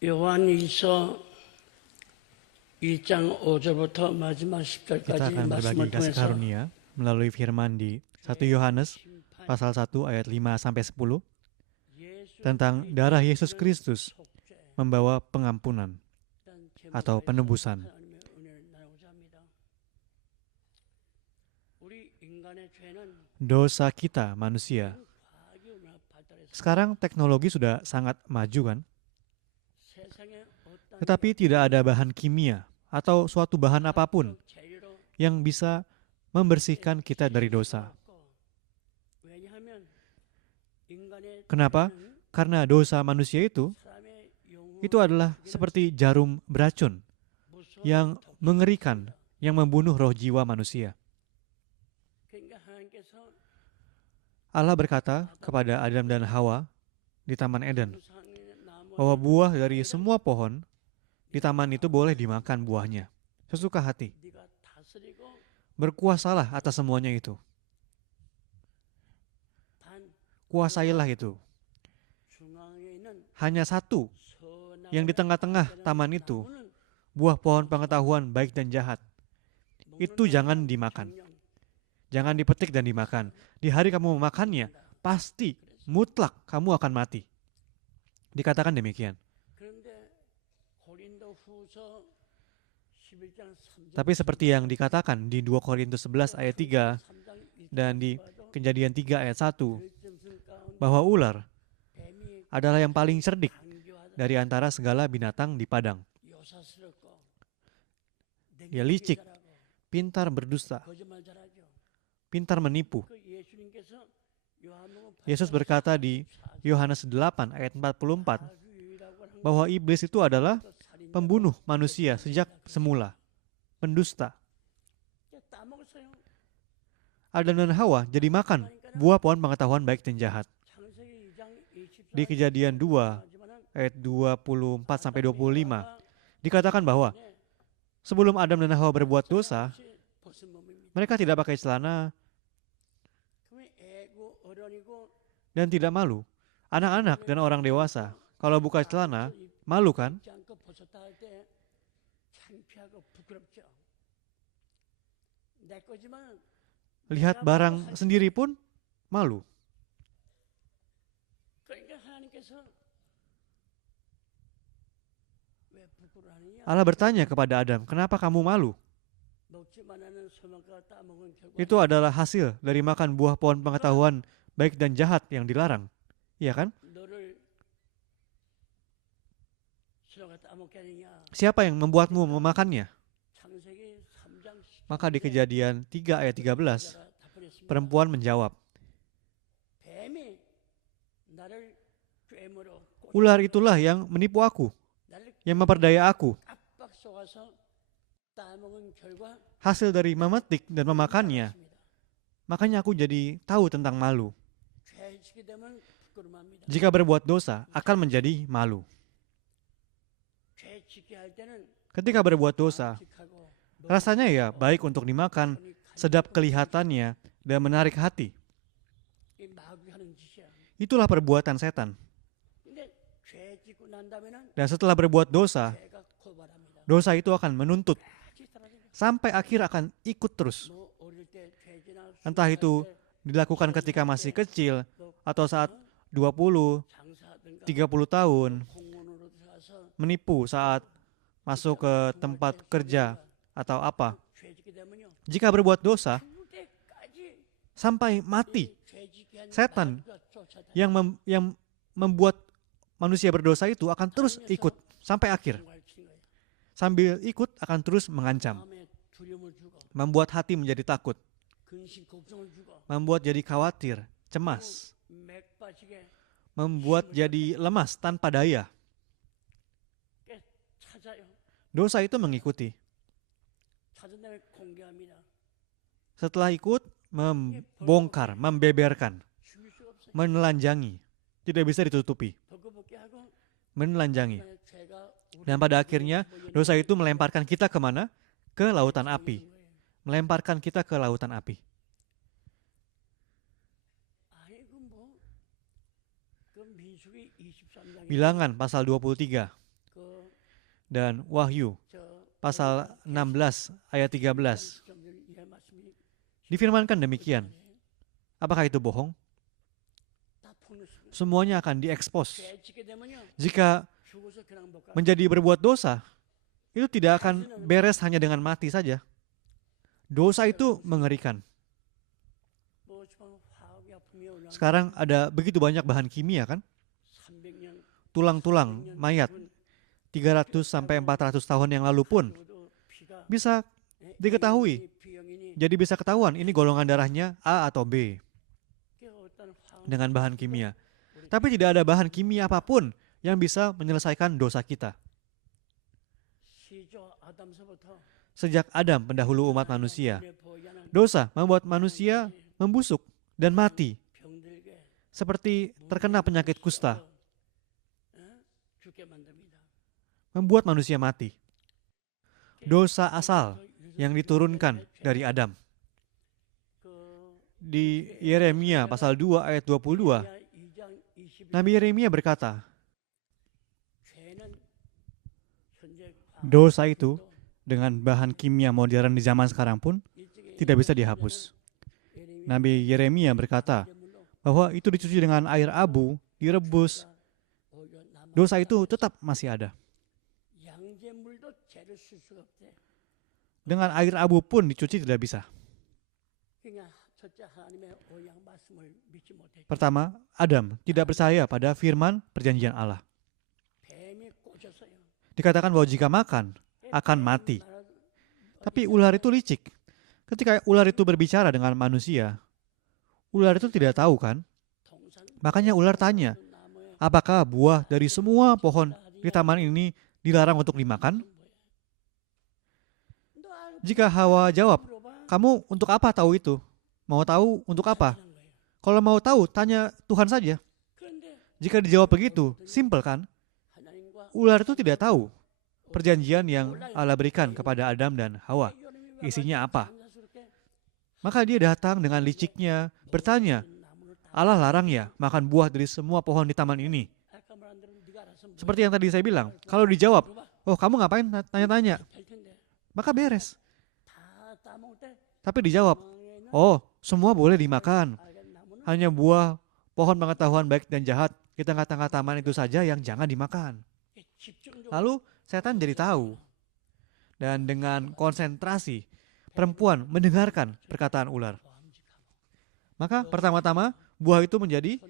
요한일서 2장 5절부터 마지막 Kita 10절까지 akan berbagi 말씀을 kasih 통해서 karunia melalui firman di 1 Yohanes pasal 1 ayat 5-10 tentang darah Yesus Kristus membawa pengampunan atau penebusan. Dosa kita manusia. Sekarang teknologi sudah sangat maju kan? Tetapi tidak ada bahan kimia atau suatu bahan apapun yang bisa membersihkan kita dari dosa. Kenapa? Karena dosa manusia itu adalah seperti jarum beracun yang mengerikan, yang membunuh roh jiwa manusia. Allah berkata kepada Adam dan Hawa di Taman Eden bahwa buah dari semua pohon di taman itu boleh dimakan buahnya, sesuka hati. Berkuasalah atas semuanya itu. Kuasailah itu. Hanya satu yang di tengah-tengah taman itu, buah pohon pengetahuan baik dan jahat. Itu jangan dimakan. Jangan dipetik dan dimakan. Di hari kamu memakannya, pasti mutlak kamu akan mati. Dikatakan demikian. Tapi seperti yang dikatakan di 2 Korintus 11 ayat 3 dan di Kejadian 3 ayat 1, bahwa ular adalah yang paling cerdik dari antara segala binatang di padang. Dia licik, pintar berdusta, pintar menipu. Yesus berkata di Yohanes 8 ayat 44 bahwa iblis itu adalah pembunuh manusia sejak semula, pendusta. Adam dan Hawa jadi makan buah pohon pengetahuan baik dan jahat. Di Kejadian 2 ayat 24-25 dikatakan bahwa sebelum Adam dan Hawa berbuat dosa, mereka tidak pakai celana dan tidak malu. Anak-anak dan orang dewasa, kalau buka celana, malu kan? Lihat barang sendiri pun malu. Allah bertanya kepada Adam, kenapa kamu malu? Itu adalah hasil dari makan buah pohon pengetahuan baik dan jahat yang dilarang. Iya kan? Siapa yang membuatmu memakannya? Maka di Kejadian 3 ayat 13, perempuan menjawab, ular itulah yang menipu aku, yang memperdaya aku. Hasil dari memetik dan memakannya, makanya aku jadi tahu tentang malu. Jika berbuat dosa, akan menjadi malu. Ketika berbuat dosa, rasanya ya baik untuk dimakan, sedap kelihatannya, dan menarik hati. Itulah perbuatan setan. Dan setelah berbuat dosa, dosa itu akan menuntut. Sampai akhir akan ikut terus. Entah itu dilakukan ketika masih kecil, atau saat 20, 30 tahun, menipu saat masuk ke tempat kerja, atau apa. Jika berbuat dosa, sampai mati, setan yang membuat manusia berdosa itu akan terus ikut sampai akhir. Sambil ikut akan terus mengancam. Membuat hati menjadi takut. Membuat jadi khawatir, cemas. Membuat jadi lemas tanpa daya. Dosa itu mengikuti. Setelah ikut, membongkar, membeberkan, menelanjangi. Tidak bisa ditutupi. Menelanjangi. Dan pada akhirnya, dosa itu melemparkan kita kemana? Ke lautan api. Melemparkan kita ke lautan api. Bilangan pasal 23. dan Wahyu pasal 16 ayat 13 difirmankan demikian. Apakah itu bohong? Semuanya akan diekspos. Jika menjadi berbuat dosa, itu tidak akan beres hanya dengan mati saja. Dosa itu mengerikan. Sekarang ada begitu banyak bahan kimia kan? Tulang-tulang mayat 300 sampai 400 tahun yang lalu pun bisa diketahui. Jadi bisa ketahuan ini golongan darahnya A atau B dengan bahan kimia. Tapi tidak ada bahan kimia apapun yang bisa menyelesaikan dosa kita. Sejak Adam pendahulu umat manusia, dosa membuat manusia membusuk dan mati. Seperti terkena penyakit kusta. Membuat manusia mati. Dosa asal yang diturunkan dari Adam. Di Yeremia pasal 2 ayat 22, Nabi Yeremia berkata, dosa itu dengan bahan kimia modern di zaman sekarang pun tidak bisa dihapus. Nabi Yeremia berkata bahwa itu dicuci dengan air abu, direbus, dosa itu tetap masih ada. Dengan air abu pun dicuci tidak bisa. Pertama, Adam tidak percaya pada firman perjanjian Allah. Dikatakan bahwa jika makan, akan mati. Tapi ular itu licik. Ketika ular itu berbicara dengan manusia, ular itu tidak tahu kan? Makanya ular tanya, apakah buah dari semua pohon di taman ini dilarang untuk dimakan? Jika Hawa jawab, kamu untuk apa tahu itu? Mau tahu untuk apa? Kalau mau tahu, tanya Tuhan saja. Jika dijawab begitu, simpel kan? Ular itu tidak tahu perjanjian yang Allah berikan kepada Adam dan Hawa. Isinya apa? Maka dia datang dengan liciknya, bertanya, Allah larang ya makan buah dari semua pohon di taman ini. Seperti yang tadi saya bilang, kalau dijawab, oh kamu ngapain tanya-tanya? Maka beres. Tapi dijawab, oh semua boleh dimakan. Hanya buah pohon pengetahuan baik dan jahat di tengah-tengah taman itu saja yang jangan dimakan. Lalu setan jadi tahu. Dan dengan konsentrasi, perempuan mendengarkan perkataan ular. Maka pertama-tama buah itu menjadi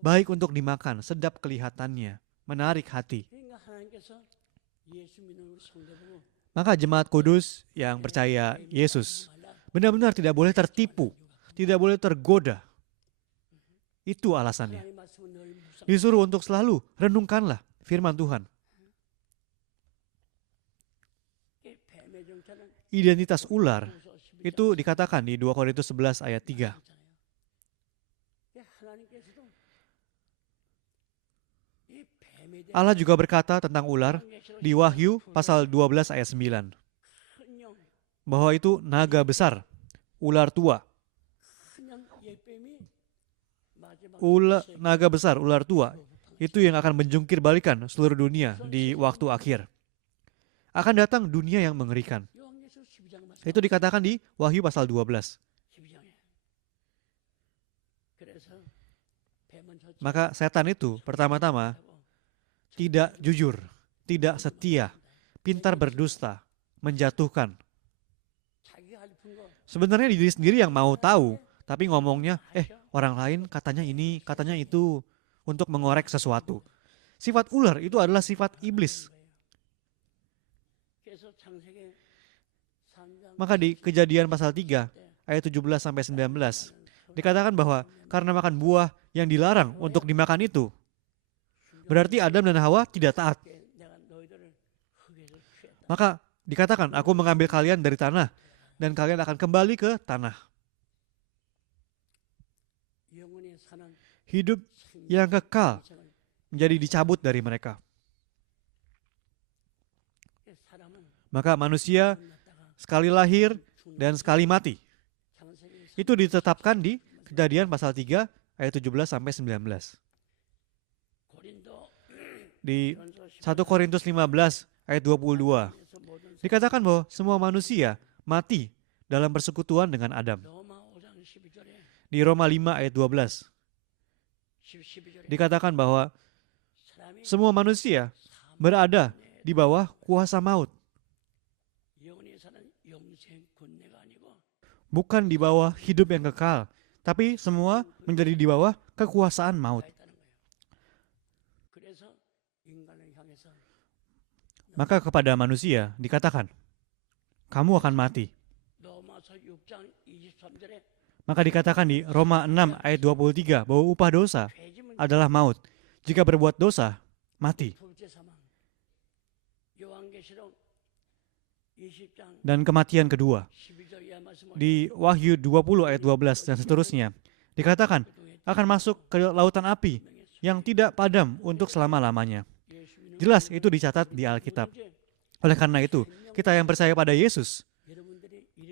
baik untuk dimakan, sedap kelihatannya, menarik hati. Maka jemaat kudus yang percaya Yesus benar-benar tidak boleh tertipu, tidak boleh tergoda. Itu alasannya. Disuruh untuk selalu renungkanlah firman Tuhan. Identitas ular itu dikatakan di 2 Korintus 11 ayat 3. Allah juga berkata tentang ular di Wahyu pasal 12 ayat 9. Bahwa itu naga besar, ular tua. Naga besar, ular tua, itu yang akan menjungkir balikan seluruh dunia di waktu akhir. Akan datang dunia yang mengerikan. Itu dikatakan di Wahyu pasal 12. Maka setan itu pertama-tama tidak jujur, tidak setia, pintar berdusta, menjatuhkan. Sebenarnya diri sendiri yang mau tahu, tapi ngomongnya, orang lain katanya ini, katanya itu, untuk mengorek sesuatu. Sifat ular itu adalah sifat iblis. Maka di Kejadian pasal 3, ayat 17 sampai 19, dikatakan bahwa karena makan buah yang dilarang untuk dimakan itu, berarti Adam dan Hawa tidak taat. Maka dikatakan, aku mengambil kalian dari tanah, dan kalian akan kembali ke tanah. Hidup yang kekal menjadi dicabut dari mereka. Maka manusia sekali lahir dan sekali mati. Itu ditetapkan di Kejadian pasal 3 ayat 17 sampai 19. Di 1 Korintus 15 ayat 22. Dikatakan bahwa semua manusia mati dalam persekutuan dengan Adam. 로마 5장 12절에 Di Roma 5 ayat 12 dikatakan bahwa 사람이 semua manusia berada di bawah kuasa maut, 영원히 사는 영생 군대가 아니고 bukan di bawah hidup yang kekal, tapi semua menjadi di bawah kekuasaan maut. 가 있다는 거예요. 그래서 인간을 향해서 Maka kepada manusia dikatakan, kamu akan mati. 로마서 6장 23절에 Maka dikatakan di Roma 6 ayat 23 bahwa upah dosa 죄짐은 adalah maut. Jika berbuat dosa, mati. 둘째 사망. 요한계시록 20장 Dan kematian kedua. 12절 이하 말씀을 Di Wahyu 20 ayat 12 dan seterusnya dikatakan akan masuk ke lautan api yang tidak padam untuk selama-lamanya. Jelas itu dicatat di Alkitab. Oleh karena itu, kita yang percaya pada Yesus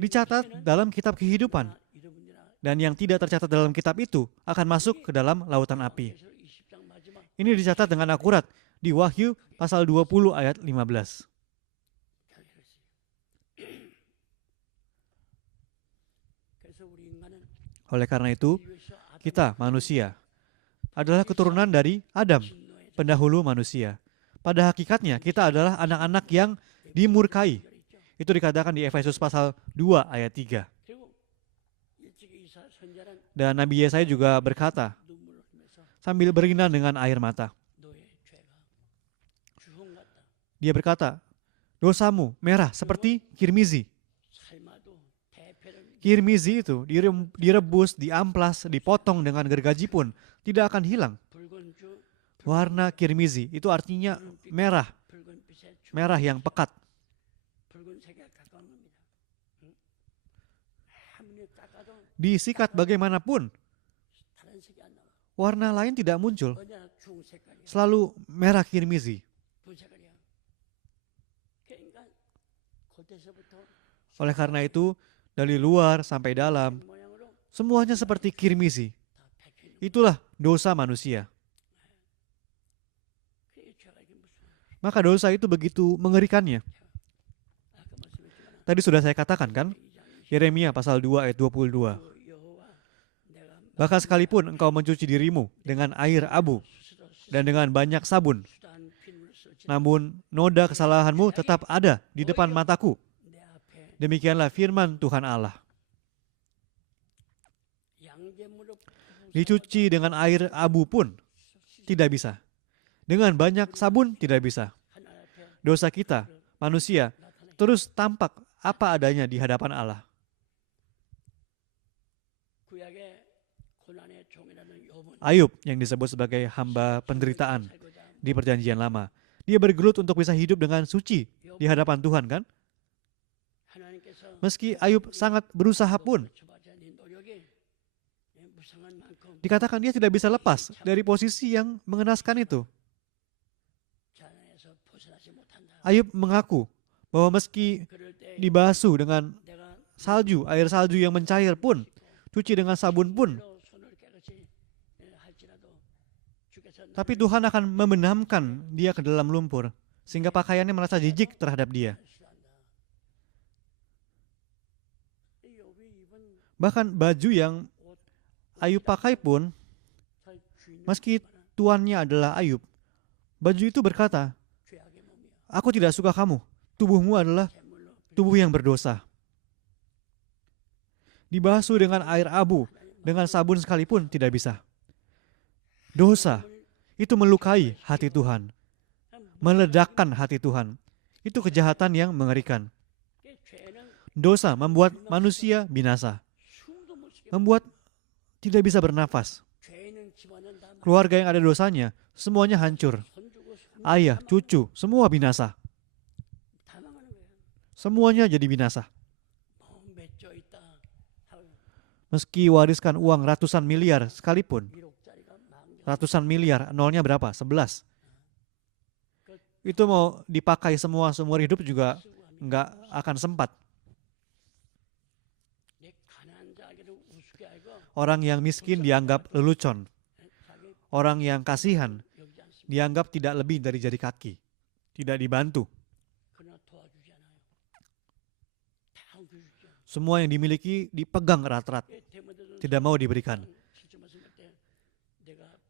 dicatat dalam kitab kehidupan. Dan yang tidak tercatat dalam kitab itu akan masuk ke dalam lautan api. Ini dicatat dengan akurat di Wahyu pasal 20 ayat 15. Oleh karena itu, kita manusia adalah keturunan dari Adam, pendahulu manusia. Pada hakikatnya kita adalah anak-anak yang dimurkai. Itu dikatakan di Efesus pasal 2 ayat 3. Dan Nabi Yesaya juga berkata sambil berlinang dengan air mata. Dia berkata, dosamu merah seperti kirmizi. Kirmizi itu direbus, diamplas, dipotong dengan gergaji pun tidak akan hilang. Warna kirmizi itu artinya merah, merah yang pekat. Disikat bagaimanapun, warna lain tidak muncul. Selalu merah kirmizi. Oleh karena itu, dari luar sampai dalam, semuanya seperti kirmizi. Itulah dosa manusia. Maka dosa itu begitu mengerikannya. Tadi sudah saya katakan kan, Yeremia pasal 2 ayat 22. Bahkan sekalipun engkau mencuci dirimu dengan air abu dan dengan banyak sabun, namun noda kesalahanmu tetap ada di depan mataku. Demikianlah firman Tuhan Allah. Dicuci dengan air abu pun tidak bisa. Dengan banyak sabun tidak bisa. Dosa kita, manusia, terus tampak apa adanya di hadapan Allah. Ayub yang disebut sebagai hamba penderitaan di perjanjian lama. Dia bergelut untuk bisa hidup dengan suci di hadapan Tuhan kan? Meski Ayub sangat berusaha pun, dikatakan dia tidak bisa lepas dari posisi yang mengenaskan itu. Ayub mengaku bahwa meski dibasuh dengan salju, air salju yang mencair pun, cuci dengan sabun pun, tapi Tuhan akan membenamkan dia ke dalam lumpur, sehingga pakaiannya merasa jijik terhadap dia. Bahkan baju yang Ayub pakai pun, meski tuannya adalah Ayub, baju itu berkata, aku tidak suka kamu, tubuhmu adalah tubuh yang berdosa. Dibasuh dengan air abu, dengan sabun sekalipun tidak bisa. Dosa itu melukai hati Tuhan, meledakkan hati Tuhan. Itu kejahatan yang mengerikan. Dosa membuat manusia binasa, membuat tidak bisa bernafas. Keluarga yang ada dosanya, semuanya hancur. Ayah, cucu, semua binasa. Semuanya jadi binasa. Meski wariskan uang ratusan miliar sekalipun, ratusan miliar, nolnya berapa? 11. Itu mau dipakai semua seumur hidup juga nggak akan sempat. Orang yang miskin dianggap lelucon. Orang yang kasihan dianggap tidak lebih dari jari kaki. Tidak dibantu. Semua yang dimiliki dipegang erat-erat, tidak mau diberikan.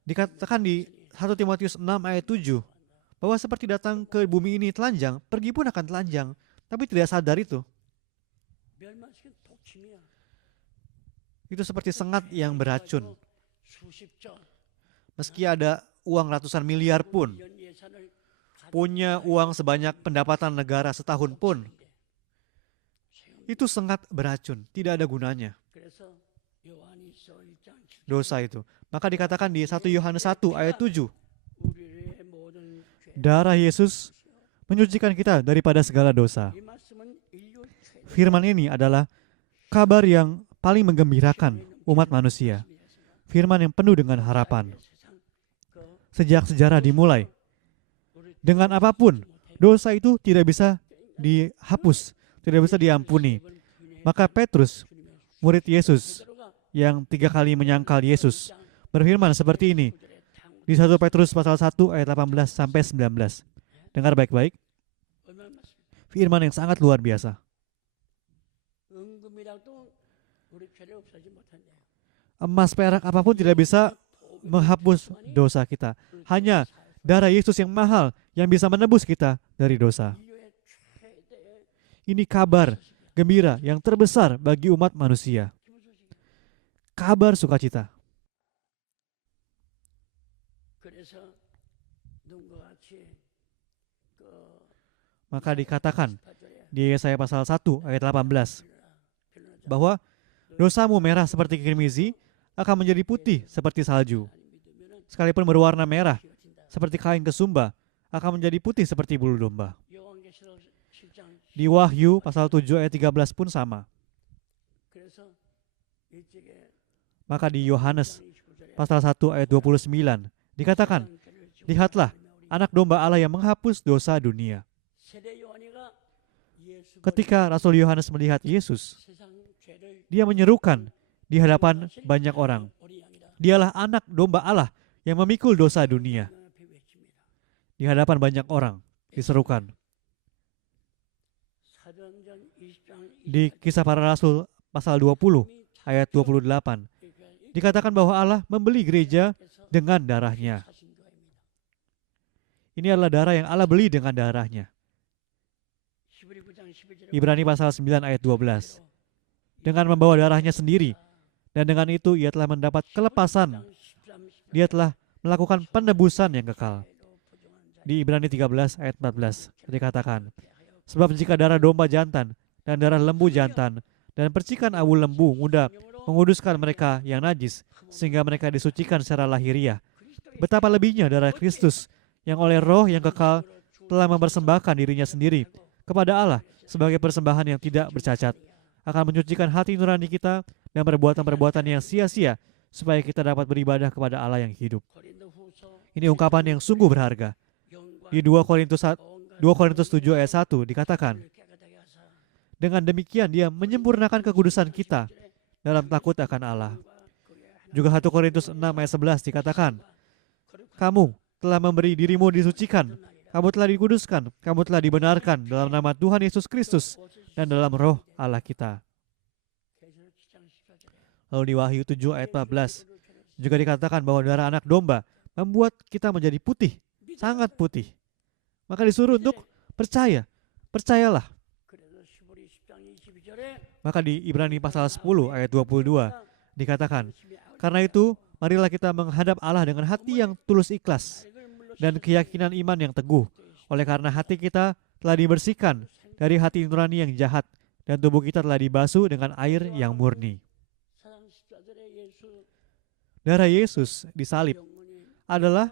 Dikatakan di 1 Timotius 6 ayat 7 bahwa seperti datang ke bumi ini telanjang, pergi pun akan telanjang, tapi tidak sadar itu. Itu seperti sengat yang beracun. Meski ada uang ratusan miliar pun, punya uang sebanyak pendapatan negara setahun pun, itu sengat beracun, tidak ada gunanya. Dosa itu. Maka dikatakan di 1 Yohanes 1 ayat 7, darah Yesus menyucikan kita daripada segala dosa. Firman ini adalah kabar yang paling menggembirakan umat manusia. Firman yang penuh dengan harapan. Sejak sejarah dimulai, dengan apapun, dosa itu tidak bisa dihapus, tidak bisa diampuni. Maka Petrus, murid Yesus, yang 3 kali menyangkal Yesus, berfirman seperti ini, di 1 Petrus pasal 1 ayat 18 sampai 19. Dengar baik-baik. Firman yang sangat luar biasa. Emas perak apapun tidak bisa menghapus dosa kita. Hanya darah Yesus yang mahal yang bisa menebus kita dari dosa. Ini kabar gembira yang terbesar bagi umat manusia. Kabar sukacita. Maka dikatakan di Yesaya pasal 1 ayat 18 bahwa dosamu merah seperti kirmizi akan menjadi putih seperti salju. Sekalipun berwarna merah seperti kain kesumba akan menjadi putih seperti bulu domba. Di Wahyu pasal 7 ayat 13 pun sama. Maka di Yohanes pasal 1 ayat 29 dikatakan, lihatlah anak domba Allah yang menghapus dosa dunia. Ketika Rasul Yohanes melihat Yesus, dia menyerukan di hadapan banyak orang, dialah anak domba Allah yang memikul dosa dunia. Di hadapan banyak orang diserukan. Di Kisah Para Rasul pasal 20 ayat 28 dikatakan bahwa Allah membeli gereja dengan darahnya. Ini adalah darah yang Allah beli dengan darahnya. Ibrani pasal 9 ayat 12. Dengan membawa darahnya sendiri, dan dengan itu ia telah mendapat kelepasan. Dia telah melakukan penebusan yang kekal. Di Ibrani 13 ayat 14 dikatakan, sebab jika darah domba jantan dan darah lembu jantan dan percikan awu lembu muda menguduskan mereka yang najis sehingga mereka disucikan secara lahiriah, betapa lebihnya darah Kristus yang oleh roh yang kekal telah mempersembahkan dirinya sendiri kepada Allah sebagai persembahan yang tidak bercacat, akan menyucikan hati nurani kita dan perbuatan-perbuatan yang sia-sia supaya kita dapat beribadah kepada Allah yang hidup. Ini ungkapan yang sungguh berharga. Di 2 Korintus 7 ayat 1 dikatakan, dengan demikian dia menyempurnakan kekudusan kita dalam takut akan Allah. Juga 1 Korintus 6 ayat 11 dikatakan, kamu telah memberi dirimu disucikan, kamu telah dikuduskan, kamu telah dibenarkan dalam nama Tuhan Yesus Kristus dan dalam roh Allah kita. Lalu di Wahyu 7 ayat 14 juga dikatakan bahwa darah anak domba membuat kita menjadi putih, sangat putih. Maka disuruh untuk percaya, percayalah. Maka di Ibrani pasal 10 ayat 22 dikatakan, karena itu marilah kita menghadap Allah dengan hati yang tulus ikhlas dan keyakinan iman yang teguh. Oleh karena hati kita telah dibersihkan dari hati nurani yang jahat dan tubuh kita telah dibasuh dengan air yang murni. Darah Yesus disalib adalah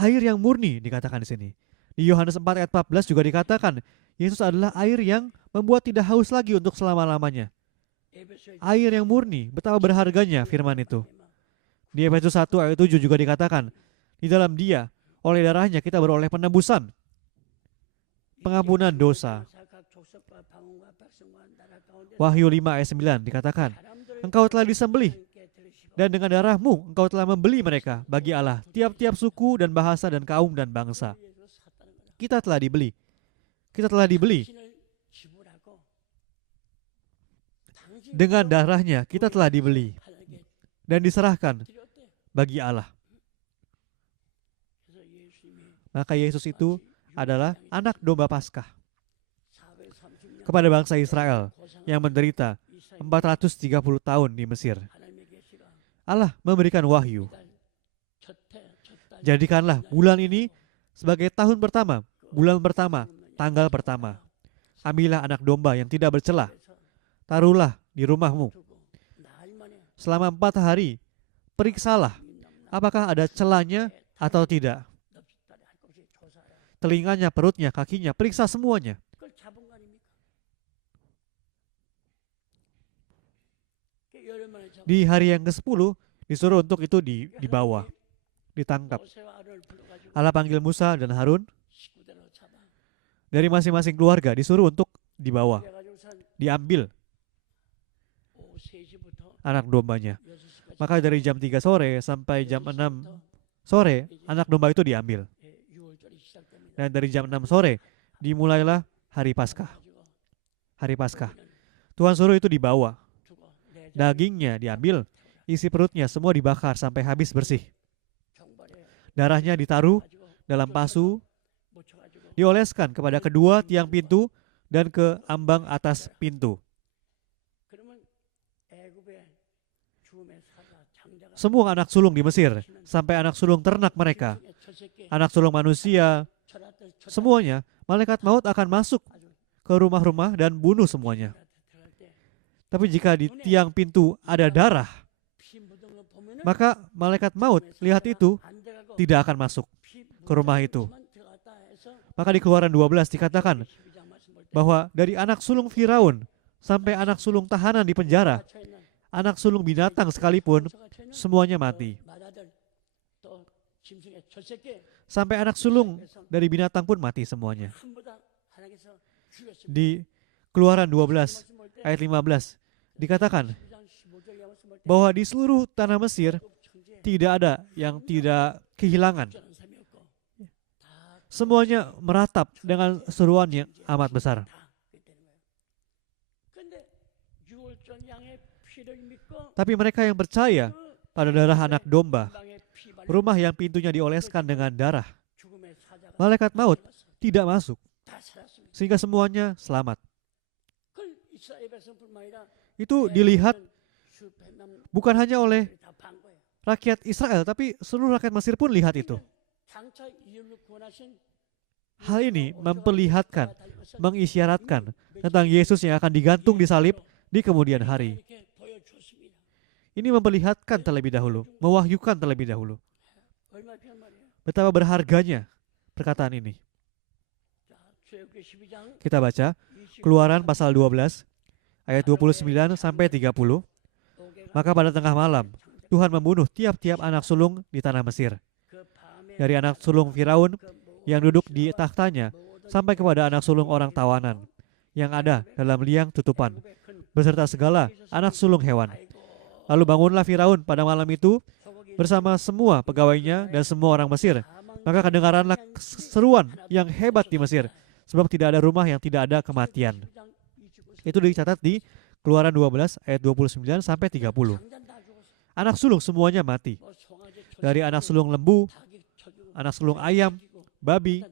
air yang murni dikatakan di sini. Di Yohanes 4 ayat 14 juga dikatakan, Yesus adalah air yang membuat tidak haus lagi untuk selama-lamanya. Air yang murni, betapa berharganya firman itu. Di Efesus 1 ayat 7 juga dikatakan, di dalam Dia, oleh darahnya kita beroleh penebusan, pengampunan dosa. Wahyu 5 ayat 9 dikatakan, engkau telah disembelih, dan dengan darahmu engkau telah membeli mereka bagi Allah, tiap-tiap suku dan bahasa dan kaum dan bangsa. Kita telah dibeli. Kita telah dibeli. Dengan darahnya kita telah dibeli 하나님께 dan diserahkan 드렸대. bagi Allah. 그래서 예수님이 Maka Yesus itu adalah anak domba Paskah 430년 kepada bangsa Israel yang menderita 430 tahun di Mesir. 하나님의 계시가 Allah memberikan wahyu. 첫달 Jadikanlah bulan ini sebagai tahun pertama, bulan pertama, tanggal pertama. Ambillah anak domba yang tidak bercela, taruhlah di rumahmu. 두고 날만에 Selama 4 hari, periksalah apakah ada celanya atau tidak. 넙죽다리 할 것 없이 조사하라. Telinganya, perutnya, kakinya, periksa semuanya. 그걸 잡은 거 아닙니까? 열흘 만에 잡은 Di hari yang ke-10, disuruh untuk itu dibawa, ditangkap. 모세와 아론을 불러가지고 Allah panggil Musa dan Harun, 식구대로 잡아. dari masing-masing keluarga disuruh untuk dibawa, 그래가지고선 diambil 오후 3시부터 anak dombanya. 6시까지 Maka dari jam 3 sore sampai jam 6 sore, anak domba itu diambil. 6월절이 시작됩니다. Dan dari jam 6 sore, dimulailah hari Paskah. 가지고 Hari Paskah. Tuhan suruh itu dibawa. 두고 내 Dagingnya diambil, isi perutnya semua dibakar sampai habis bersih. 경발에 Darahnya ditaruh 가지고 dalam pasu, 묻혀가지고 dioleskan kepada kedua tiang pintu dan ke ambang atas pintu. 그러면 애굽의 죽음의 사자 장자가 Semua anak sulung di Mesir, sampai anak sulung ternak mereka, anak sulung manusia, semuanya, malaikat maut akan masuk ke rumah-rumah dan bunuh semuanya. Tapi jika di tiang pintu ada darah, maka malaikat maut lihat itu tidak akan masuk ke rumah itu. Maka di Keluaran 12 dikatakan bahwa dari anak sulung Firaun sampai anak sulung tahanan di penjara, anak sulung binatang sekalipun, semuanya mati. Sampai anak sulung dari binatang pun mati semuanya. Di Keluaran 12 ayat 15 dikatakan bahwa di seluruh tanah Mesir tidak ada yang tidak kehilangan. Semuanya meratap dengan seruan yang amat besar. Tapi mereka yang percaya pada darah anak domba, rumah yang pintunya dioleskan dengan darah, malaikat maut tidak masuk, sehingga semuanya selamat. Itu dilihat bukan hanya oleh rakyat Israel, tapi seluruh rakyat Mesir pun lihat itu. Hal ini memperlihatkan, mengisyaratkan tentang Yesus yang akan digantung di salib di kemudian hari. Ini memperlihatkan terlebih dahulu, mewahyukan terlebih dahulu. Betapa berharganya perkataan ini. Kita baca Keluaran pasal 12 ayat 29 sampai 30. Maka pada tengah malam Tuhan membunuh tiap-tiap anak sulung di tanah Mesir. Dari anak sulung Firaun yang duduk di tahtanya sampai kepada anak sulung orang tawanan yang ada dalam liang tutupan, beserta segala anak sulung hewan. Lalu bangunlah Firaun pada malam itu bersama semua pegawainya dan semua orang Mesir. Maka kedengaranlah seruan yang hebat di Mesir, sebab tidak ada rumah yang tidak ada kematian. Itu dicatat di Keluaran 12 ayat 29 sampai 30. Anak sulung semuanya mati. Dari anak sulung lembu, anak sulung ayam, babi,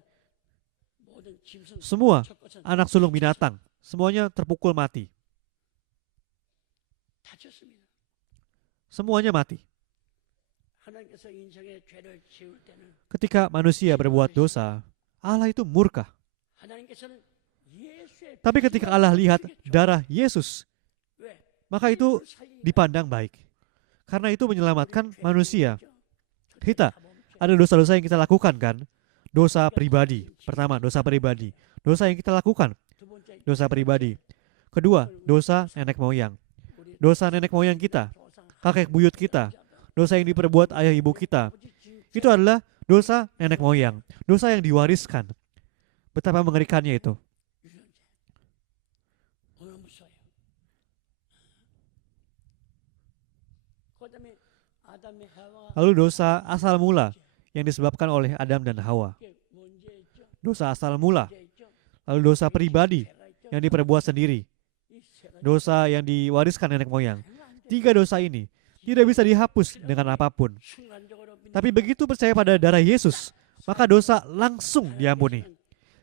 semua anak sulung binatang, semuanya terpukul mati. Semuanya mati. Ketika manusia berbuat dosa, Allah itu murka. Tapi ketika Allah lihat darah Yesus, maka itu dipandang baik. Karena itu menyelamatkan manusia. Kita ada dosa-dosa yang kita lakukan kan? Dosa pribadi. Pertama, dosa pribadi. Dosa yang kita lakukan. Dosa pribadi. Kedua, dosa nenek moyang. Dosa nenek moyang kita, kakek buyut kita, dosa yang diperbuat ayah ibu kita. Itu adalah dosa nenek moyang. Dosa yang diwariskan. Betapa mengerikannya itu. Lalu dosa asal mula yang disebabkan oleh Adam dan Hawa. Dosa asal mula. Lalu dosa pribadi yang diperbuat sendiri. dosa yang diwariskan nenek moyang. 3 dosa ini tidak bisa dihapus dengan apapun. Tapi begitu percaya pada darah Yesus, maka dosa langsung diampuni.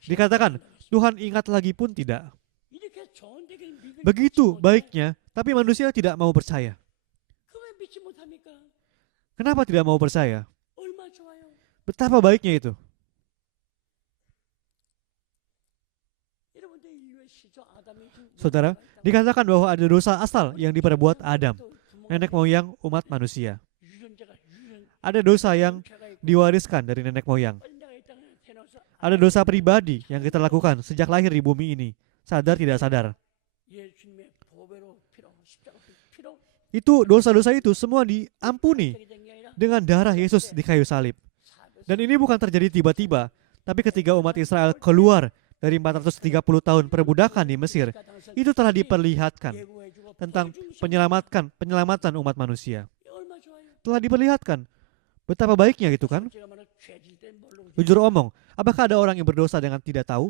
Dikatakan, Tuhan ingat lagi pun tidak. Begitu baiknya, tapi manusia tidak mau percaya. Kenapa tidak mau percaya? Betapa baiknya itu. Saudara, dikatakan bahwa ada dosa asal yang diperbuat Adam, nenek moyang umat manusia. Ada dosa yang diwariskan dari nenek moyang. Ada dosa pribadi yang kita lakukan sejak lahir di bumi ini, sadar tidak sadar. Itu dosa-dosa itu semua diampuni dengan darah Yesus di kayu salib. Dan ini bukan terjadi tiba-tiba, tapi ketika umat Israel keluar dari 430 tahun perbudakan di Mesir, itu telah diperlihatkan tentang penyelamatan umat manusia. Telah diperlihatkan. Betapa baiknya gitu kan? Jujur omong, apakah ada orang yang berdosa dengan tidak tahu?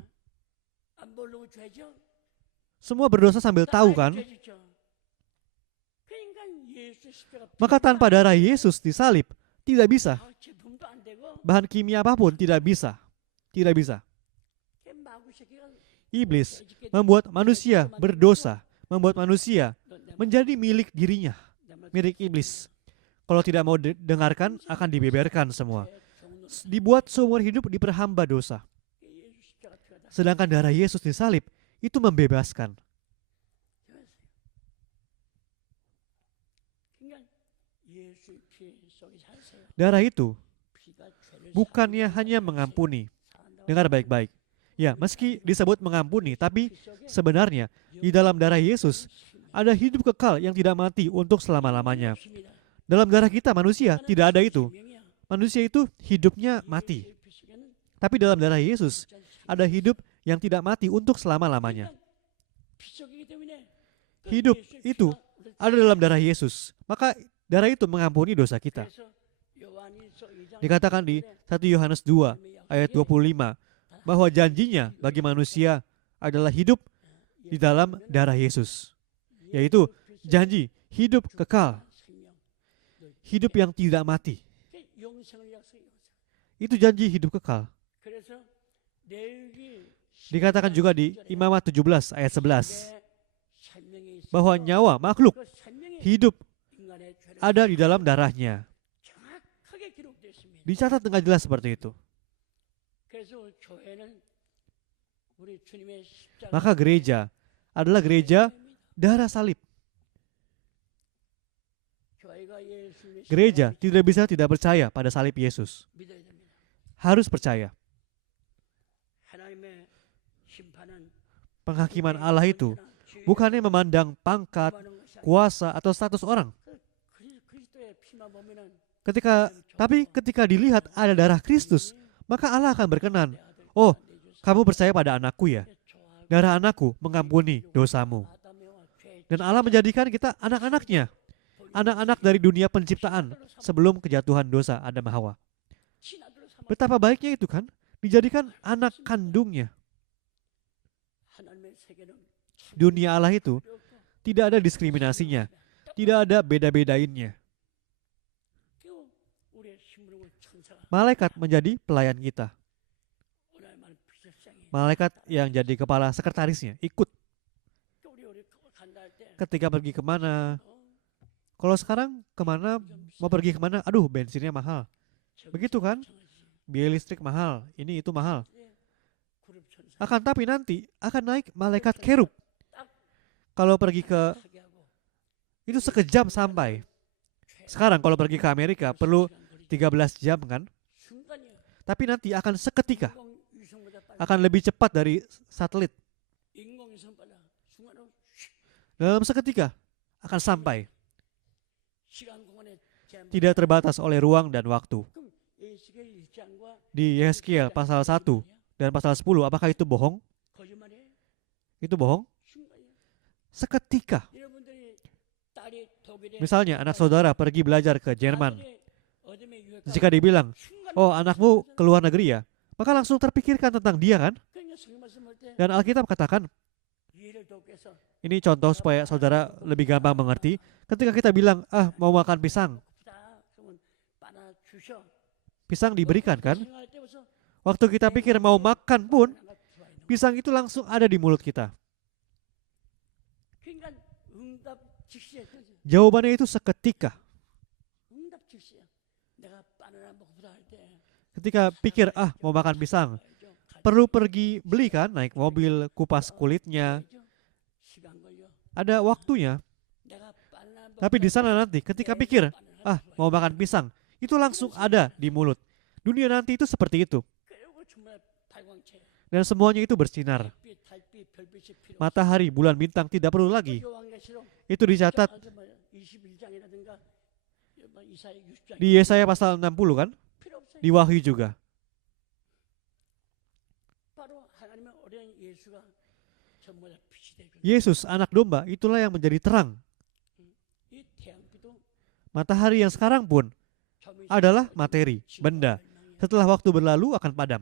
Semua berdosa sambil tahu kan? Maka tanpa darah Yesus disalib, tidak bisa. Bahan kimia apapun tidak bisa. Tidak bisa. Iblis membuat manusia berdosa, membuat manusia menjadi milik dirinya, milik iblis. Kalau tidak mau dengarkan, akan dibeberkan semua. Dibuat seumur hidup diperhamba dosa. Sedangkan darah Yesus disalib, itu membebaskan. Darah itu bukannya hanya mengampuni. Dengar baik-baik. Ya, meski disebut mengampuni, tapi sebenarnya di dalam darah Yesus ada hidup kekal yang tidak mati untuk selama-lamanya. Dalam darah kita manusia tidak ada itu. Manusia itu hidupnya mati. Tapi dalam darah Yesus ada hidup yang tidak mati untuk selama-lamanya. Hidup itu ada dalam darah Yesus. Maka darah itu mengampuni dosa kita. Dikatakan di 1 Yohanes 2 ayat 25 bahwa janjinya bagi manusia adalah hidup di dalam darah Yesus. Yaitu janji hidup kekal. Hidup yang tidak mati. Itu janji hidup kekal. Dikatakan juga di Imamat 17 ayat 11 bahwa nyawa makhluk hidup ada di dalam darahnya. Dicatat dengan jelas seperti itu. Maka gereja adalah gereja darah salib. Gereja tidak bisa tidak percaya pada salib Yesus. Harus percaya. Penghakiman Allah itu bukannya memandang pangkat, kuasa, atau status orang. Tapi ketika dilihat ada darah Kristus, maka Allah akan berkenan. Oh, kamu percaya pada anakku ya? Darah anakku mengampuni dosamu. Dan Allah menjadikan kita anak-anaknya. Anak-anak dari dunia penciptaan sebelum kejatuhan dosa Adam dan Hawa. Betapa baiknya itu kan? Dijadikan anak kandungnya. Dunia Allah itu tidak ada diskriminasinya. Tidak ada beda-bedainnya. Malaikat menjadi pelayan kita. Malaikat yang jadi kepala sekretarisnya ikut. Ketika pergi kemana, kalau sekarang kemana, mau pergi kemana, aduh bensinnya mahal. Begitu kan? Biaya listrik mahal, ini itu mahal. Akan tapi nanti akan naik malaikat kerub. Kalau pergi ke, itu sekejap sampai. Sekarang kalau pergi ke Amerika perlu 13 jam kan? Tapi nanti akan seketika. Akan lebih cepat dari satelit. Dalam seketika akan sampai. Tidak terbatas oleh ruang dan waktu. Di Yeskiel pasal 1 dan pasal 10, apakah itu bohong? Itu bohong? Seketika. Misalnya anak saudara pergi belajar ke Jerman. Jika dibilang, oh anakmu ke luar negeri ya, maka langsung terpikirkan tentang dia kan? Dan Alkitab katakan, 이해를 돕기 위해서 Ini contoh supaya saudara lebih gampang mengerti. Ketika kita bilang, mau makan pisang, 고프다 그러면 바나 주셔. pisang diberikan kan? 생각할 때부터 Waktu kita pikir mau makan pun, 하나가 들어와 있는 거야. pisang itu langsung ada di mulut kita. 그러니까 응답 즉시야. Jawabannya itu seketika. 응답 즉시야. 내가 바나나 먹고프다 할 때. Ketika pikir, mau makan pisang, perlu pergi beli kan, naik mobil, kupas kulitnya, 시간 걸려. ada waktunya. 내가 바나나 Tapi di sana nanti, ketika pikir, mau makan pisang, itu langsung ada di mulut. Dunia nanti itu seperti itu. 그리고 정말 발광체. Dan semuanya itu bersinar. 빛, 달빛, 별빛이 필요. Matahari, bulan, bintang tidak perlu lagi. 요한계시록 Itu dicatat 21장이라든가 이사야 6장. di Yesaya pasal 60 kan, 필요 없어요. di Wahyu juga. 바로 하나님의 어린 예수가 정말 빛이 되고 Yesus, anak domba, itulah yang menjadi terang. 이 태양빛도 Matahari yang sekarang pun adalah materi, benda. Setelah waktu berlalu akan padam.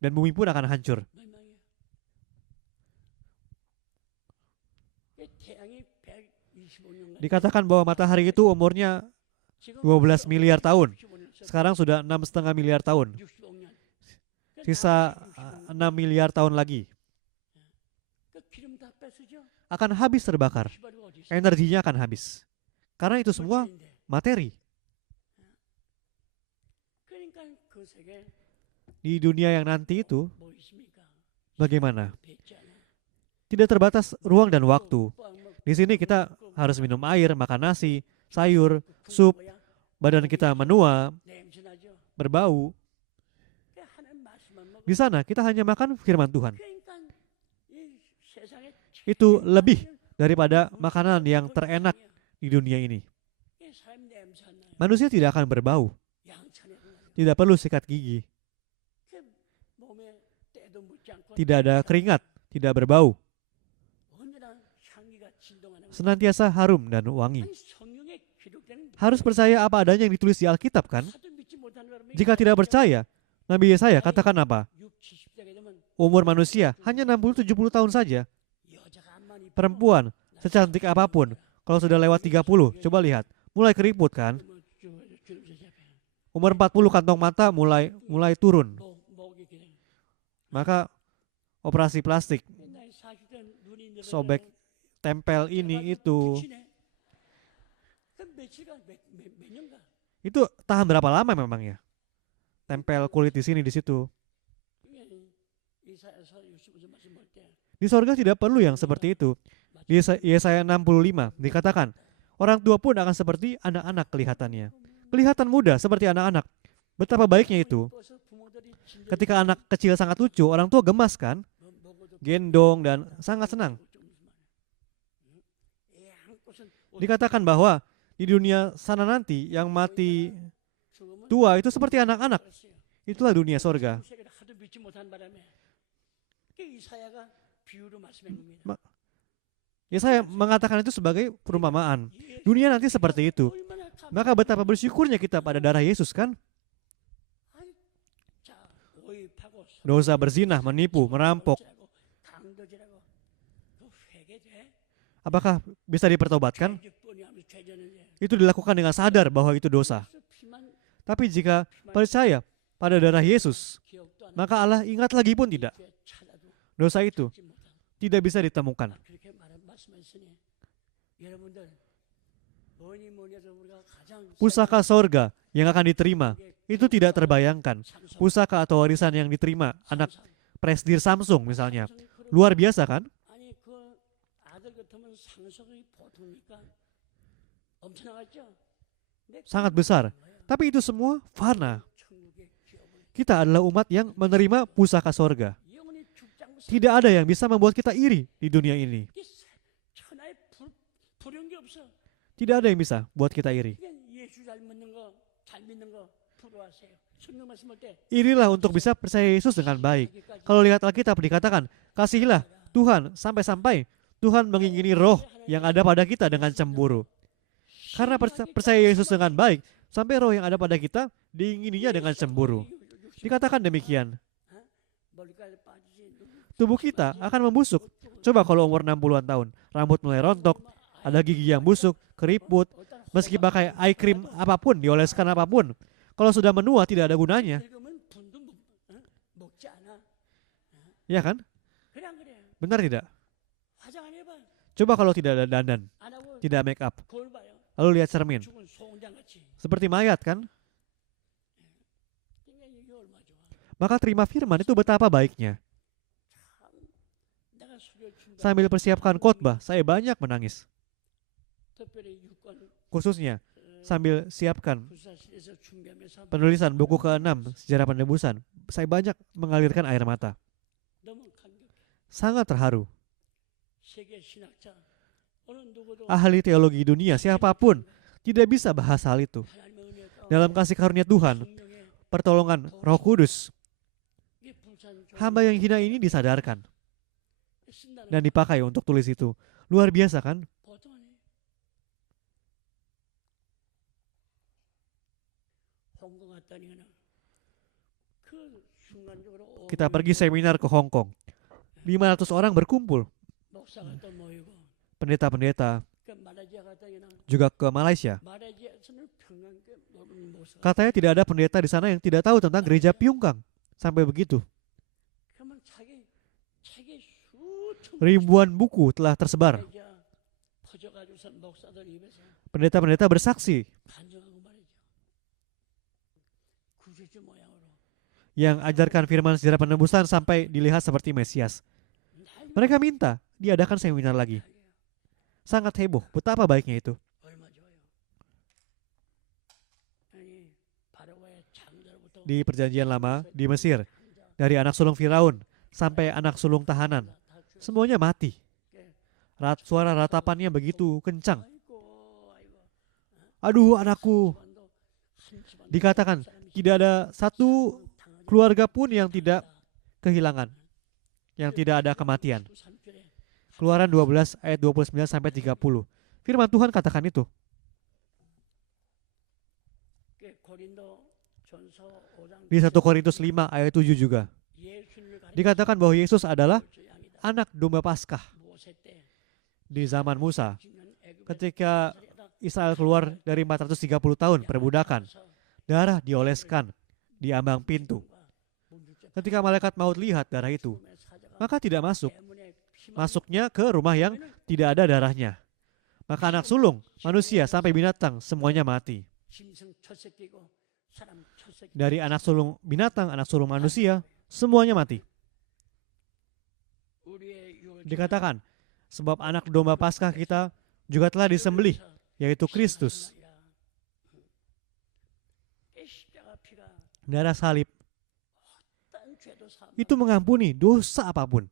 Dan bumi pun akan hancur. 멸망이에요. 이 태양이 125년 Dikatakan bahwa matahari itu umurnya 12 miliar tahun. Sekarang sudah 6,5 miliar tahun. 65년. Sisa 6 miliar tahun lagi. 그 기름 다 뺏으죠. Akan habis terbakar. 휘발유가 어디 있어? Energinya akan habis. Karena itu semua 물질인데. materi. 그러니까 그 세계 Di dunia yang nanti itu, 뭐 있습니까? bagaimana? 뱉지 않아. Tidak terbatas ruang dan waktu. 빵 먹고 Di sini kita harus minum air, makan nasi, sayur, sup, 뭐야? badan kita menua, 냄새 나죠. berbau. 그 하나님 말씀만 먹어. Di sana kita hanya makan firman Tuhan. 그러니까 이 세상에 Itu lebih daripada makanan yang terenak di dunia ini. 이 사람 냄새 안 나요. Manusia tidak akan berbau, 양천에 tidak perlu sikat gigi, 그 몸에 때도 묻지 않고 tidak ada keringat, tidak berbau, 언제나 향기가 진동하는 거예요. senantiasa harum dan wangi. 아니 성경에 기록되는 Harus percaya apa adanya yang ditulis di Alkitab kan? 하도 믿지 못하는 사람이 Jika tidak percaya, Nabi Yesaya katakan apa? 6, 70대가 되면 Umur manusia hanya 60-70 tahun saja. 여자가 암만 이쁘고 Perempuan, secantik apapun, kalau sudah lewat 30, coba lihat, mulai keriput kan? 주름새 잡혀. Umur 40 kantong mata mulai turun. 목이 그냥 Maka operasi plastik, 맨날 40대 눈이 늘어나면 sobek, tempel ini itu, 붙이네. 그 며칠간 몇 년간 itu tahan berapa lama memangnya? Tempel kulit di sini, di situ. 이게 이사야서 65절 말씀 볼 때 Di sorga tidak perlu yang seperti itu. Di Yesaya 65 dikatakan, orang tua pun akan seperti anak-anak kelihatannya. Kelihatan muda seperti anak-anak. Betapa baiknya itu. Ketika anak kecil sangat lucu, orang tua gemas kan? Gendong dan sangat senang. Dikatakan bahwa di dunia sana nanti yang mati tua itu seperti anak-anak. Itulah dunia sorga. 하도 믿지 못한 바람에 그 이사야가 비유로 말씀한 겁니다. Yesaya mengatakan itu sebagai perumpamaan. Dunia nanti seperti itu. 얼마나 감- Maka betapa bersyukurnya kita pada darah Yesus kan? 자, 오입하고 Dosa berzinah, menipu, merampok. 강도질하고 그 회개돼. Apakah bisa dipertobatkan? 죄짓뿐이 하면서 죄졌는데 Itu dilakukan dengan sadar bahwa itu dosa. 피만 Tapi jika percaya pada darah Yesus, 기억도 안 maka Allah ingat lagi pun tidak. 죄 찾아도 Dosa itu 찾지 못한 tidak bisa ditemukan. 그렇게 말씀하시니 여러분들 뭐니 해도 우리가 가장 Pusaka sorga yang akan diterima itu tidak terbayangkan. Pusaka atau warisan yang diterima anak presdir Samsung misalnya. Luar biasa kan? 아니 그 아들 같으면 상속이 보통이니까 엄청나겠죠. 근데 Sangat besar. Tapi itu semua fana. 천국의 기업을 Kita adalah umat yang menerima pusaka sorga. 영원히 죽지 않고 Tidak ada yang bisa membuat kita iri di dunia ini. 천하에 불효한 게 없어. Tidak ada yang bisa buat kita iri. 그냥 예수 잘 믿는 거 부러워하세요. 성경 말씀 볼 때 Irilah untuk bisa percaya Yesus dengan baik. Kalau lihat Alkitab dikatakan, kasihilah Tuhan sampai-sampai Tuhan mengingini roh yang ada pada kita dengan cemburu. Karena percaya Yesus dengan baik, sampai roh yang ada pada kita diingininya dengan cemburu. Dikatakan demikian. tubuh kita akan membusuk. Coba kalau umur 60-an tahun, rambut mulai rontok, ada gigi yang busuk, keriput, meski pakai eye cream apapun, dioleskan apapun. Kalau sudah menua tidak ada gunanya. 늙으면 분도 먹지 않아. Ya kan? 그래 안 그래? Benar tidak? 화장 안 해봐. Coba kalau tidak ada dandan, 안 하고 tidak make up, 거울 봐요. lalu lihat cermin. 죽은 소홍장 같이. Seperti mayat kan? 그러니까 이게 얼마 좋아. Maka terima firman itu betapa baiknya. 내가 수료 준다. Sambil persiapkan khotbah, saya banyak menangis. 특별히 육관 Khususnya sambil siapkan 부사실에서 준비하면서 penulisan buku ke-6 Sejarah Penebusan, saya banyak mengalirkan air mata. 너무 감격해. Sangat terharu. 세계 신학자 어느 누구도 Ahli teologi dunia siapapun tidak bisa bahas hal itu. 하나님의 은혜 가운데 Dalam kasih karunia Tuhan, 성령의 pertolongan Roh Kudus, 이 불쌍한 hamba yang hina ini disadarkan 쓴다는 dan dipakai untuk tulis itu. Luar biasa kan? 보통 아니에요. 홍콩 갔다니 그냥 그 순간적으로 Kita pergi seminar ke Hong Kong. 500 orang berkumpul. 목사가 또 모이고 Pendeta-pendeta 그 말레이시아 갔다니 그냥 juga ke Malaysia. 말레이시아에서는 평양교 모르는 목사. Katanya tidak ada pendeta di sana yang tidak tahu tentang gereja Pyungkang. Sampai begitu. 그러면 책이 수천 Ribuan buku telah tersebar. 말레이시아 퍼져가지고서 목사들 입에서 Pendeta-pendeta bersaksi 간증하고 말이죠. 구주주 모양으로 yang ajarkan firman sejarah penebusan sampai dilihat seperti Mesias. Mereka minta diadakan seminar lagi. Sangat heboh, betapa baiknya itu. 얼마 좋아요. 아니 바로의 창자로부터 Di perjanjian lama di Mesir, dari anak sulung Firaun sampai anak sulung tahanan, semuanya mati. Suara ratapannya begitu kencang. Aduh anakku, dikatakan tidak ada satu keluarga pun yang tidak kehilangan, yang tidak ada kematian. Keluaran 12 ayat 29 sampai 30. Firman Tuhan katakan itu. Di 1 Korintus 5 ayat 7 juga. Dikatakan bahwa Yesus adalah anak domba Paskah di zaman Musa. Ketika Israel keluar dari 430 tahun perbudakan, darah dioleskan di ambang pintu. Ketika malaikat maut lihat darah itu, maka tidak masuk. Masuknya ke rumah yang tidak ada darahnya. Maka anak sulung, manusia sampai binatang semuanya mati. Dari anak sulung binatang, anak sulung manusia, semuanya mati. Dikatakan, sebab anak domba Paskah kita juga telah disembelih, yaitu Kristus. Darah salib itu mengampuni dosa apapun.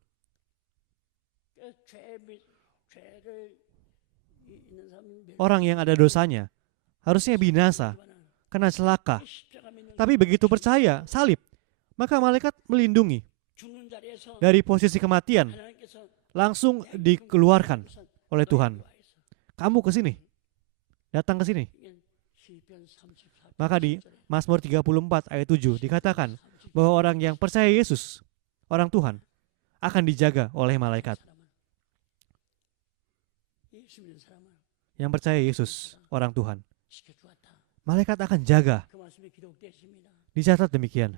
Orang yang ada dosanya harusnya binasa, kena celaka. Tapi begitu percaya salib, maka malaikat melindungi dari posisi kematian, langsung dikeluarkan oleh Tuhan. Kamu ke sini, datang ke sini. Maka di Mazmur 34 ayat 7 dikatakan bahwa orang yang percaya Yesus, orang Tuhan, akan dijaga oleh malaikat. Yang percaya Yesus, orang Tuhan, malaikat akan jaga. Dicatat demikian.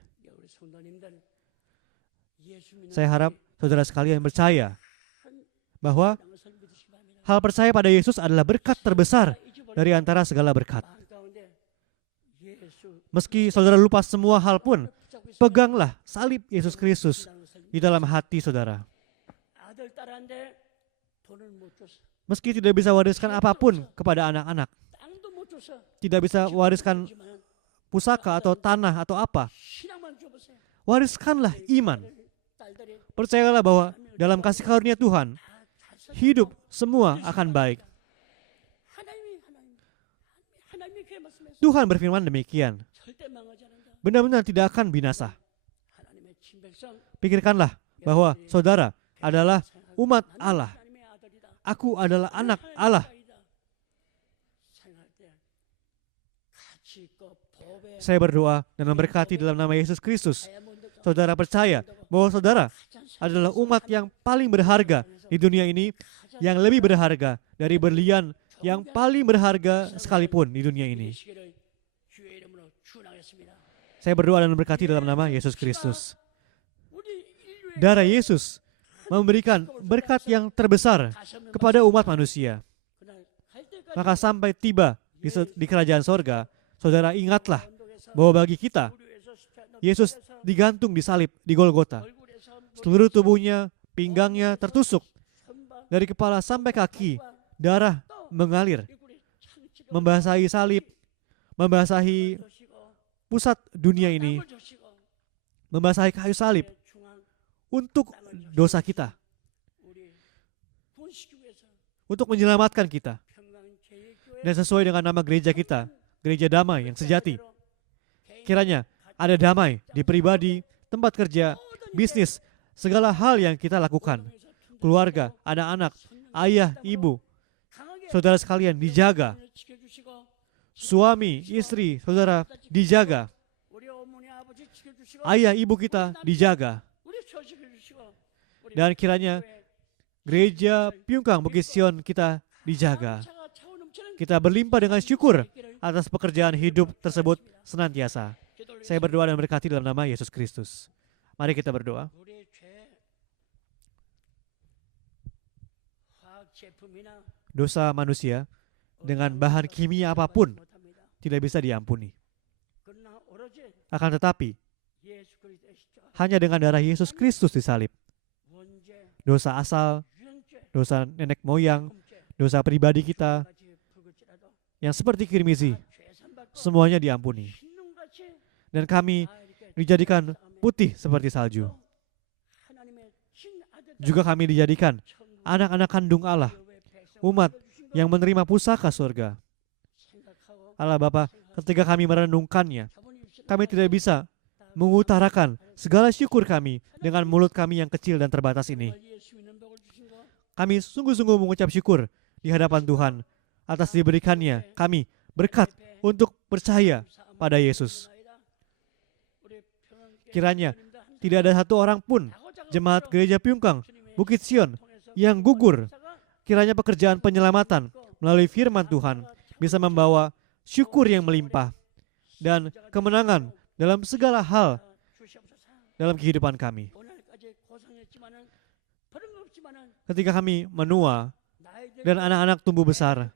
Saya harap saudara sekalian percaya bahwa hal percaya pada Yesus adalah berkat terbesar dari antara segala berkat. Meski saudara lupa semua hal pun, peganglah salib Yesus Kristus di dalam hati saudara. Meski tidak bisa wariskan apapun kepada anak-anak, tidak bisa wariskan pusaka atau tanah atau apa, wariskanlah iman. Percayalah bahwa dalam kasih karunia Tuhan, hidup semua akan baik. Tuhan berfirman demikian, benar-benar tidak akan binasa. Pikirkanlah bahwa saudara adalah umat Allah. Aku adalah anak Allah. Saya berdoa dan memberkati dalam nama Yesus Kristus. Saudara percaya bahwa saudara adalah umat yang paling berharga di dunia ini, yang lebih berharga dari berlian yang paling berharga sekalipun di dunia ini. 되시기를 주의 이름으로 축원하겠습니다. Saya berdoa dan berkati dalam nama Yesus Kristus. 우리 인류의 Darah Yesus memberikan berkat yang terbesar kepada umat manusia. 그날 갈 때까지 Maka sampai tiba di kerajaan sorga, saudara ingatlah bahwa bagi kita, 우리에서 십자가 Yesus digantung di salib di Golgota. 얼굴에서 Seluruh tubuhnya, pinggangnya tertusuk. 선바 Dari kepala sampai kaki, darah mengalir, 얼굴에 창치고 membasahi salib, membasahi 주시고 pusat dunia ini, 땀을 주시고 membasahi kayu salib 중앙 untuk dosa kita, 우리 본시기 위해서 untuk menyelamatkan kita. 평강제일교회 Dan sesuai dengan nama gereja kita, gereja damai yang sejati, kiranya ada damai di pribadi, tempat kerja, bisnis, segala hal yang kita lakukan. Keluarga, anak-anak, ayah, ibu, saudara sekalian dijaga. 지켜주시고 Suami, istri, saudara dijaga. 우리 어머니 아버지 지켜주시고 Ayah, ibu kita dijaga. 우리 소식해주시고 우리 Dan kiranya gereja Piungkang Bukit Sion kita dijaga. 감사가 차고 넘치는 Kita berlimpah dengan syukur 있기를 atas pekerjaan hidup tersebut senantiasa. 기도 Saya berdoa dan berkati dalam nama Yesus Kristus. Mari kita berdoa. 우리의 죄 화학 제품이나 Dosa manusia dengan bahan kimia apapun 못합니다. tidak bisa diampuni. 그러나 오로지 Akan tetapi, 예수 그리스도의 십자가 hanya dengan darah Yesus Kristus disalib, 원죄 dosa asal, 유전죄 dosa nenek moyang, 범죄 dosa pribadi kita 까지 불을지라도 yang seperti kirmizi, 죄산받고 semuanya diampuni. 흰눈같이 Dan kami 이렇게 dijadikan putih seperti salju. 하나님의 친아들 Juga kami dijadikan anak-anak kandung Allah, umat yang menerima pusaka surga. Allah Bapa, ketika kami merenungkannya, kami tidak bisa mengutarakan segala syukur kami dengan mulut kami yang kecil dan terbatas ini. Kami sungguh-sungguh mengucap syukur di hadapan Tuhan atas diberikannya kami berkat untuk percaya pada Yesus. Kiranya tidak ada satu orang pun jemaat gereja Piungkang Bukit Sion yang gugur. Kiranya pekerjaan penyelamatan melalui firman Tuhan bisa membawa syukur yang melimpah dan kemenangan dalam segala hal dalam kehidupan kami. Ketika kami menua dan anak-anak tumbuh besar,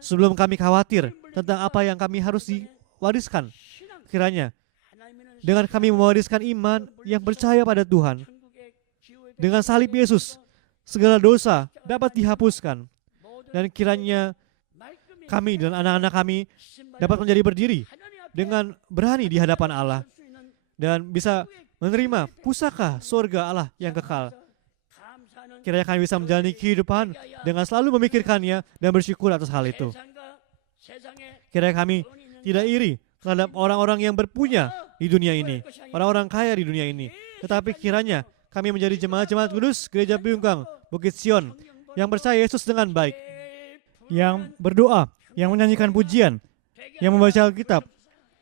sebelum kami khawatir tentang apa yang kami harus diwariskan, kiranya dengan kami mewariskan iman yang percaya pada Tuhan, dengan salib Yesus, segala dosa dapat dihapuskan. Dan kiranya kami dan anak-anak kami dapat menjadi berdiri dengan berani di hadapan Allah dan bisa menerima pusaka surga Allah yang kekal. Kiranya kami bisa menjalani kehidupan dengan selalu memikirkannya dan bersyukur atas hal itu. Kiranya kami tidak iri terhadap orang-orang yang berpunya di dunia ini, orang-orang kaya di dunia ini. Tetapi kiranya kami menjadi jemaat-jemaat kudus Gereja Piungkang Bukit Sion yang percaya Yesus dengan baik, yang berdoa, yang menyanyikan pujian, yang membaca Alkitab,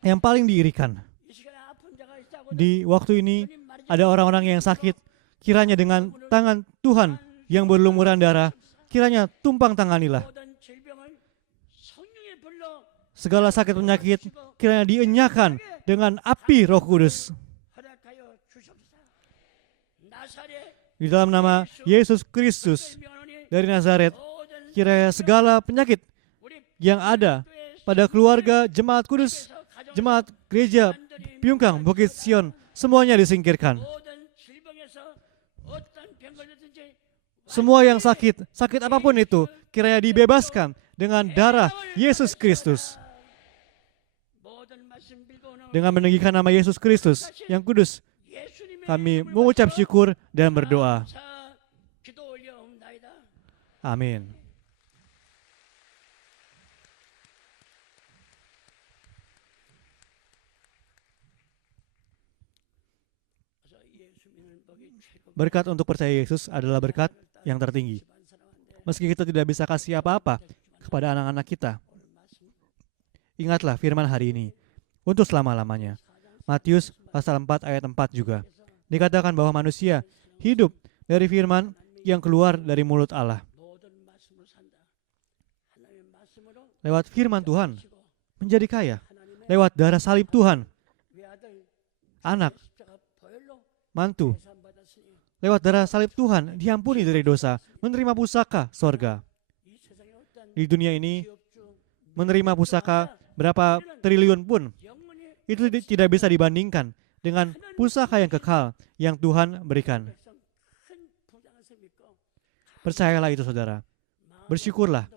yang paling diirikan. Di waktu ini ada orang-orang yang sakit, kiranya dengan tangan Tuhan yang berlumuran darah, kiranya tumpang tanganilah. Segala sakit penyakit kiranya dienyakan dengan api Roh Kudus. Di dalam nama Yesus Kristus dari Nazaret, kiranya segala penyakit yang ada pada keluarga jemaat kudus, jemaat gereja Piungkang Bukit Sion, semuanya disingkirkan. Semua yang sakit, sakit apapun itu, kiranya dibebaskan dengan darah Yesus Kristus. Dengan meninggikan nama Yesus Kristus yang kudus, kami mengucap syukur dan berdoa. Amin. Berkat untuk percaya Yesus adalah berkat yang tertinggi. Meski kita tidak bisa kasih apa-apa kepada anak-anak kita, ingatlah firman hari ini untuk selama-lamanya. Matius pasal 4 ayat 4 juga dikatakan bahwa manusia hidup dari firman yang keluar dari mulut Allah. 모든 말씀으로 산다. 하나님의 말씀으로 Lewat firman Tuhan 지고 menjadi kaya. 하나님의 Lewat darah salib Tuhan, 외아들 anak, 십자가 보혈로 mantu. 배산받았으니 Lewat darah salib Tuhan diampuni dari dosa, menerima pusaka sorga. 이 세상에 어떤 Di dunia ini 기업주 menerima pusaka berapa triliun pun 영원히 itu tidak bisa dibandingkan dengan pusaka yang kekal yang Tuhan berikan. 백성 큰 부장에서 믿고 Percayalah itu saudara. Bersyukurlah.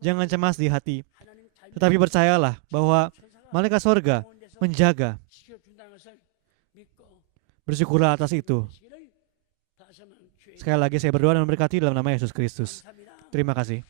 Jangan cemas di hati. 하나님 잘 Tetapi percayalah bahwa 천사가 malaikat sorga 데서 menjaga. 지켜준다는 것을 믿고 Bersyukurlah atas itu. 지기를 다시 한번 주의 Sekali lagi saya berdoa dan memberkati dalam nama Yesus Kristus. 감사합니다. Terima kasih.